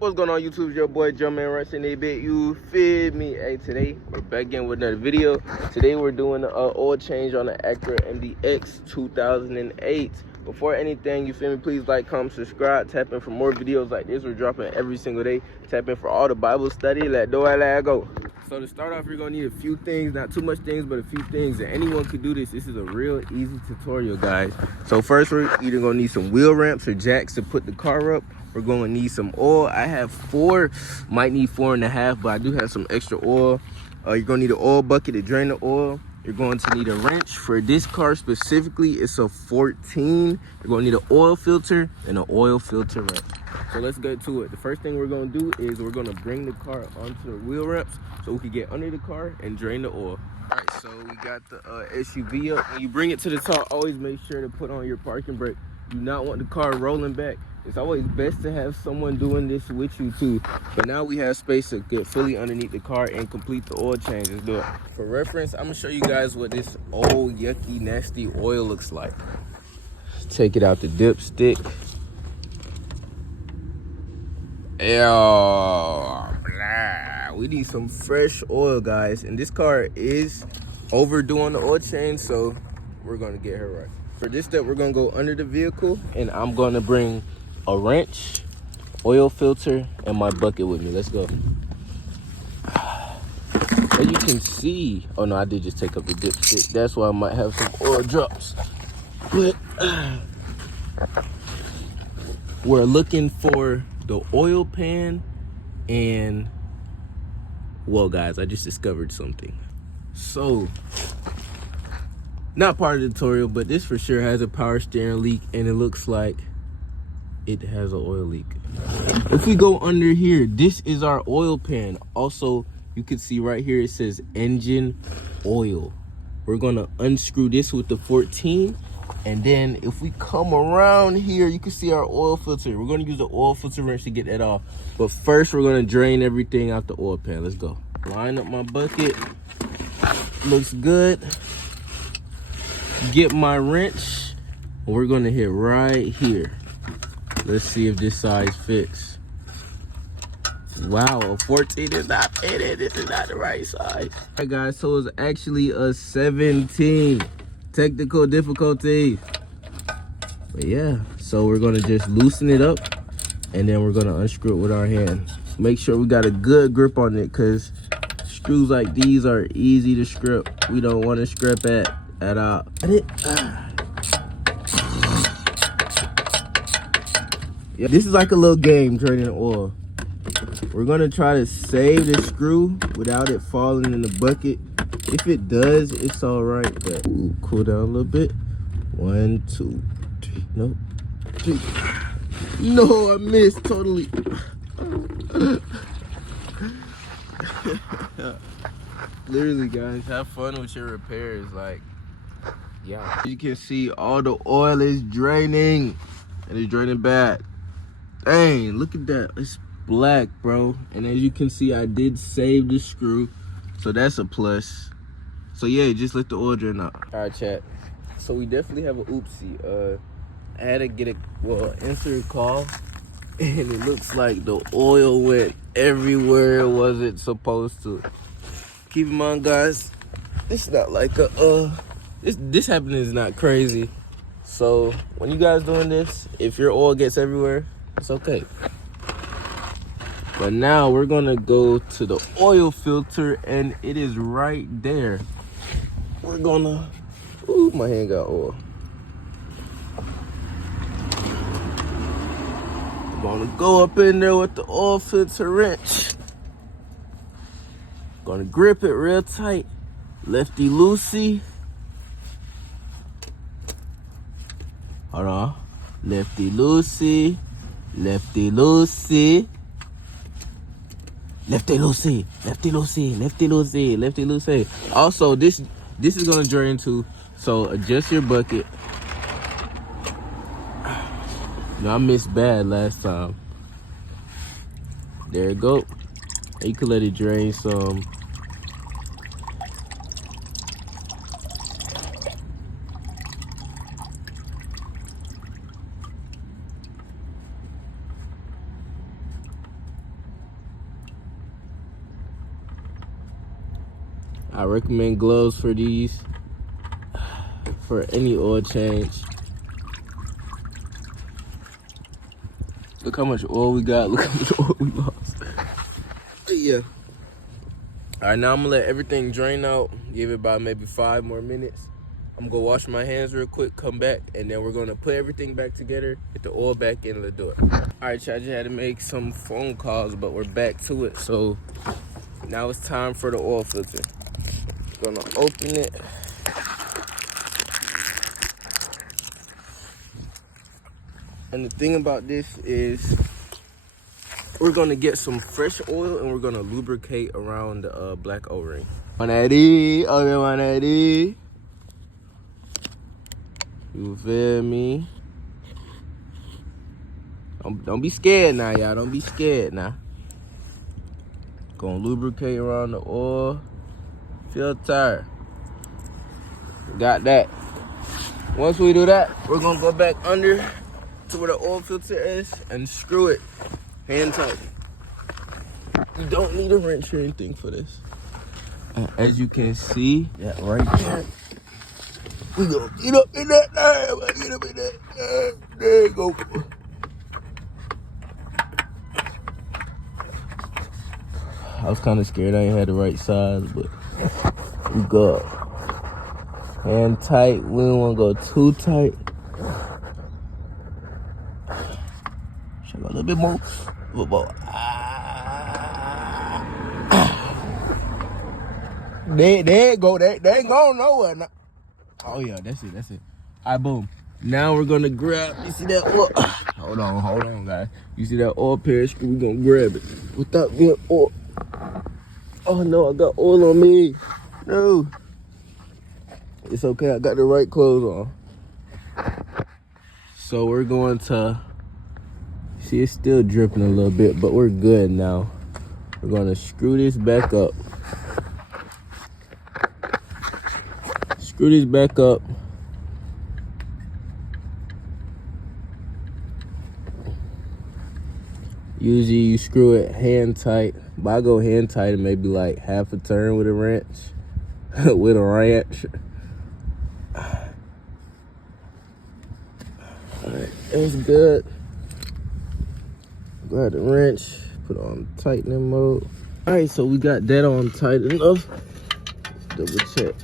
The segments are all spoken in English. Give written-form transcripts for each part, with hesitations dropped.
What's going on, YouTube? It's your boy Jumpman Rushing a bit. You feel me? Hey, today we're back again with another video. Today we're doing an oil change on the Acura MDX 2008. Before anything, you feel me? Please like, comment, subscribe, tap in for more videos like this. We're dropping every single day. Tap in for all the Bible study. Let go. So to start off, you're gonna need a few things, not too much things, but a few things, and anyone could do this. This is a real easy tutorial, guys. So first, we're either gonna need some wheel ramps or jacks to put the car up. We're gonna need some oil. I have 4, might need 4.5, but I do have some extra oil. You're gonna need an oil bucket to drain the oil. You're going to need a wrench. For this car specifically, it's a 14. You're gonna need an oil filter and an oil filter wrench. So let's get to it. The first thing we're gonna do is we're gonna bring the car onto the wheel ramps so we can get under the car and drain the oil. All right, so we got the SUV up. When you bring it to the top, always make sure to put on your parking brake. Do not want the car rolling back. It's always best to have someone doing this with you too. But now we have space to get fully underneath the car and complete the oil change. Let's do it. For reference, I'm gonna show you guys what this old, yucky, nasty oil looks like. Take it out the dipstick. We need some fresh oil, guys. And this car is overdue on the oil change, so we're gonna get her right. For this step, we're gonna go under the vehicle, and I'm gonna bring a wrench, oil filter, and my bucket with me. Let's go. As you can see, oh no, I did just take up the dipstick. That's why I might have some oil drops. But we're looking for the oil pan, and well, guys, I just discovered something. So, not part of the tutorial, but this for sure has a power steering leak, and it looks like it has an oil leak. If we go under here, this is our oil pan. Also, you can see right here it says engine oil. We're gonna unscrew this with the 14, and then if we come around here, you can see our oil filter. We're gonna use the oil filter wrench to get that off, but first we're gonna drain everything out the oil pan. Let's go. Line up my bucket. Looks good. Get my wrench. We're gonna hit right here. Let's see if this size fits. Wow, a 14 is not fitting. This is not the right size. All right, guys, so it's actually a 17. Technical difficulty. But yeah, so we're gonna just loosen it up, and then we're gonna unscrew it with our hand. Make sure we got a good grip on it, because screws like these are easy to scrap. We don't want to scrap at all. Yeah, this is like a little game, draining oil. We're gonna try to save the screw without it falling in the bucket. If it does, it's all right, but ooh, cool down a little bit. 1, 2, 3, no, 3. No, I missed totally. Literally, guys, have fun with your repairs. Like, yeah, you can see all the oil is draining, and it's draining bad. Dang, look at that. It's black, bro. And as you can see, I did save the screw, so that's a plus. So yeah, just let the oil drain out. All right, chat. So we definitely have an oopsie. I had to get answer a call, and it looks like the oil went everywhere it wasn't supposed to. Keep in mind, guys, it's not like a this happening is not crazy. So when you guys doing this, if your oil gets everywhere, it's okay. But now we're gonna go to the oil filter, and it is right there. We're gonna, ooh, my hand got oil. I'm gonna go up in there with the oil filter wrench. Gonna grip it real tight. Lefty loosey. Hold on. Lefty loosey. Lefty loosey. Lefty loosey. Lefty loosey. Lefty loosey. Lefty loosey. Also, this is gonna drain too. So adjust your bucket. I missed bad last time. There you go. You can let it drain some. I recommend gloves for these, for any oil change. Look how much oil we got. Look how much oil we lost. Yeah. All right, now I'm gonna let everything drain out. Give it about maybe 5 more minutes. I'm gonna go wash my hands real quick, come back, and then we're gonna put everything back together, get the oil back in the door. All right, y'all, I just had to make some phone calls, but we're back to it. So now it's time for the oil filter. Gonna open it. And the thing about this is we're gonna get some fresh oil and we're gonna lubricate around the black O-ring. 180, okay, 180. You feel me? Don't be scared now, y'all. Don't be scared now. Gonna lubricate around the oil filter. Got that. Once we do that, we're gonna go back under to where the oil filter is and screw it hand tight. You don't need a wrench or anything for this. As you can see, that right there, we gonna get up in that there. Get up in that there. There you go. I was kind of scared I ain't had the right size, but we go. Hand tight. We don't want to go too tight. Should I go a little bit more? A little more. There it go. They ain't going nowhere now. Oh yeah, that's it. That's it. All right, boom. Now we're gonna grab. You see that oil? Hold on, guys. You see that oil pair screw? We gonna grab it without being oil. Oh no, I got oil on me. No. It's okay, I got the right clothes on. So we're going to, see it's still dripping a little bit, but we're good now. We're gonna screw this back up. Screw this back up. Usually you screw it hand tight, but I go hand tight and maybe like half a turn with a wrench. With a wrench. Alright, that's good. Grab the wrench, put it on tightening mode. Alright, so we got that on tight enough. Let's double check.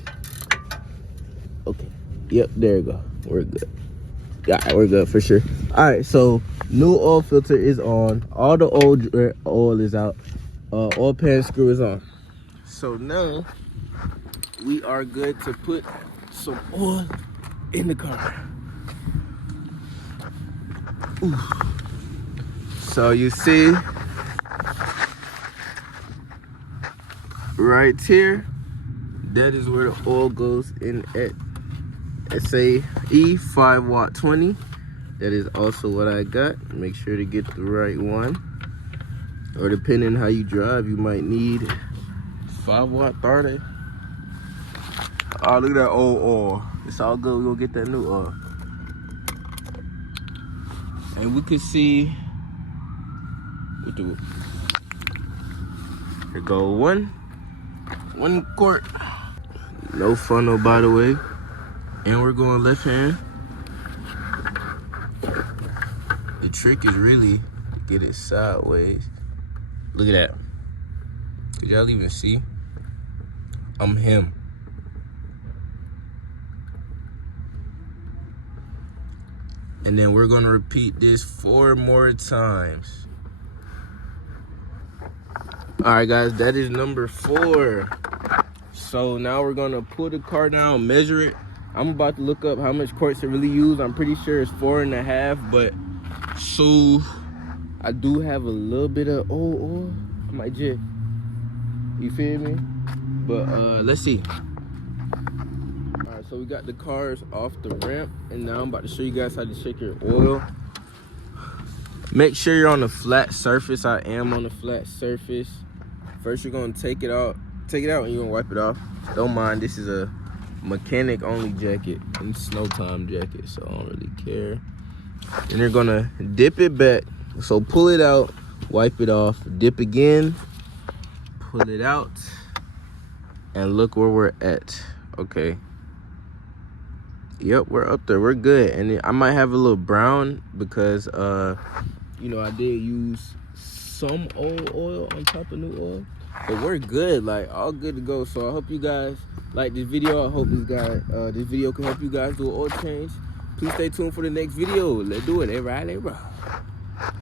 Okay, yep, there you go. We're good. Yeah, we're good for sure. Alright, so new oil filter is on. All the old oil is out. Oil pan screw is on. So now we are good to put some oil in the car. Ooh. So you see right here, that is where the oil goes in at SAE 5 watt 20. That is also what I got. Make sure to get the right one, or depending how you drive, you might need 5 watt 30. Oh, look at that old oil. It's all good. We're gonna get that new oil. And we can see with the, here go one quart. No funnel, by the way. And we're going left hand. The trick is really get it sideways. Look at that. Did y'all even see? I'm him. And then we're gonna repeat this 4 more times. All right, guys, that is number 4. So now we're gonna pull the car down, measure it. I'm about to look up how much quarts it really use. I'm pretty sure it's 4.5, but so I do have a little bit of oil. I might just, you feel me? But let's see. All right, so we got the cars off the ramp, and now I'm about to show you guys how to check your oil. Make sure you're on a flat surface. I am on a flat surface. First, you're gonna take it out and you're gonna wipe it off. Don't mind, this is a mechanic only jacket and snow time jacket, so I don't really care. And you're gonna dip it back. So pull it out, wipe it off, dip again, pull it out, And look where we're at. Okay. Yep, we're up there. We're good. And I might have a little brown because you know, I did use some old oil on top of new oil, but we're good, like all good to go. So I hope you guys like this video. I hope this video can help you guys do an oil change. Please stay tuned for the next video. Let's do it. They ride, they rock.